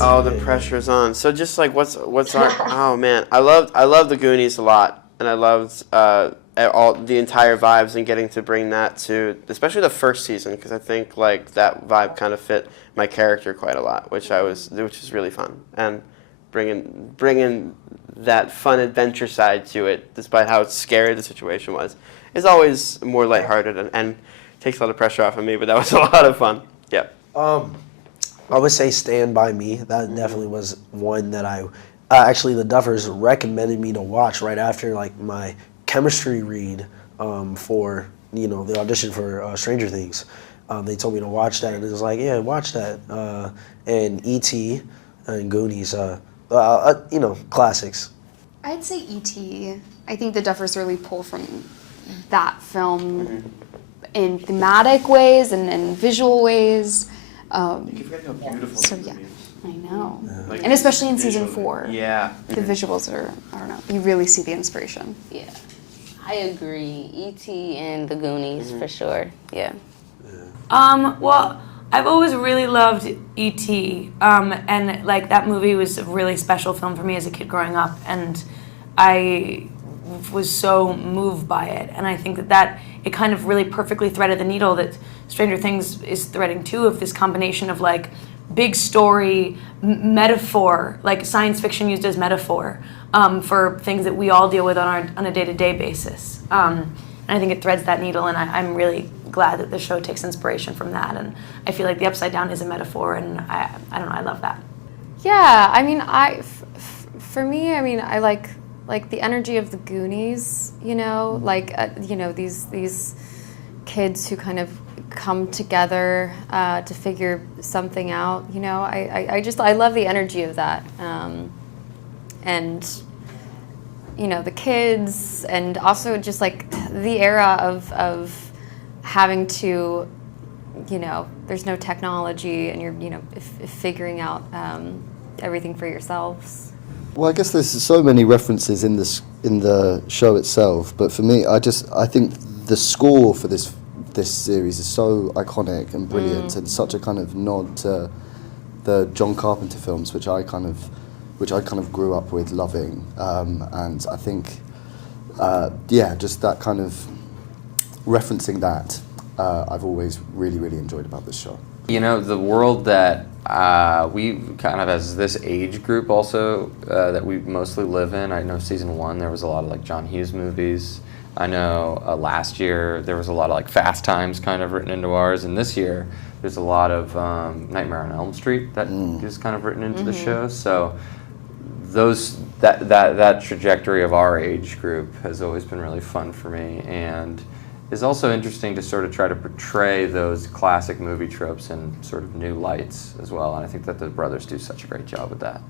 Oh, the pressure's on. So just like what's our oh man, I love the Goonies a lot, and I loved all the entire vibes and getting to bring that to especially the first season because I think like that vibe kind of fit my character quite a lot, which is really fun, and bringing that fun adventure side to it, despite how scary the situation was, is always more lighthearted and takes a lot of pressure off of me. But that was a lot of fun. Yeah. I would say Stand By Me. That definitely was one that I actually the Duffers recommended me to watch right after like my chemistry read for the audition for Stranger Things. They told me to watch that, and it was like, yeah, watch that. And E.T. and Goonies, classics. I'd say E.T. I think the Duffers really pull from that film in thematic ways and in visual ways. You forget how beautiful So the yeah, movie is. I know. Like, And especially in visually. season 4. Yeah. The visuals are, I don't know, you really see the inspiration. Yeah, I agree. E.T. and the Goonies for sure. Yeah. Well, I've always really loved E.T. And like that movie was a really special film for me as a kid growing up, and I was so moved by it. And I think that it kind of really perfectly threaded the needle that Stranger Things is threading too, of this combination of like big story, metaphor, like science fiction used as metaphor for things that we all deal with on a day-to-day basis. And I think it threads that needle, and I'm really glad that the show takes inspiration from that. And I feel like the Upside Down is a metaphor, and I don't know, I love that. Yeah, I mean, for me, I mean, I like the energy of the Goonies, these kids who kind of come together to figure something out, I love the energy of that. And the kids, and also just like the era of having to, there's no technology, and you're, figuring out everything for yourselves. Well, I guess there's so many references in the show itself, but for me, I think the score for this series is so iconic and brilliant, and such a kind of nod to the John Carpenter films, which I kind of grew up with loving, and I think, just that kind of referencing that, I've always really, really enjoyed about this show. The world that we kind of, as this age group also, that we mostly live in, I know season 1 there was a lot of like John Hughes movies. I know last year there was a lot of like Fast Times kind of written into ours, and this year there's a lot of Nightmare on Elm Street that is kind of written into the show. So that trajectory of our age group has always been really fun for me, and is also interesting to sort of try to portray those classic movie tropes in sort of new lights as well. And I think that the brothers do such a great job with that.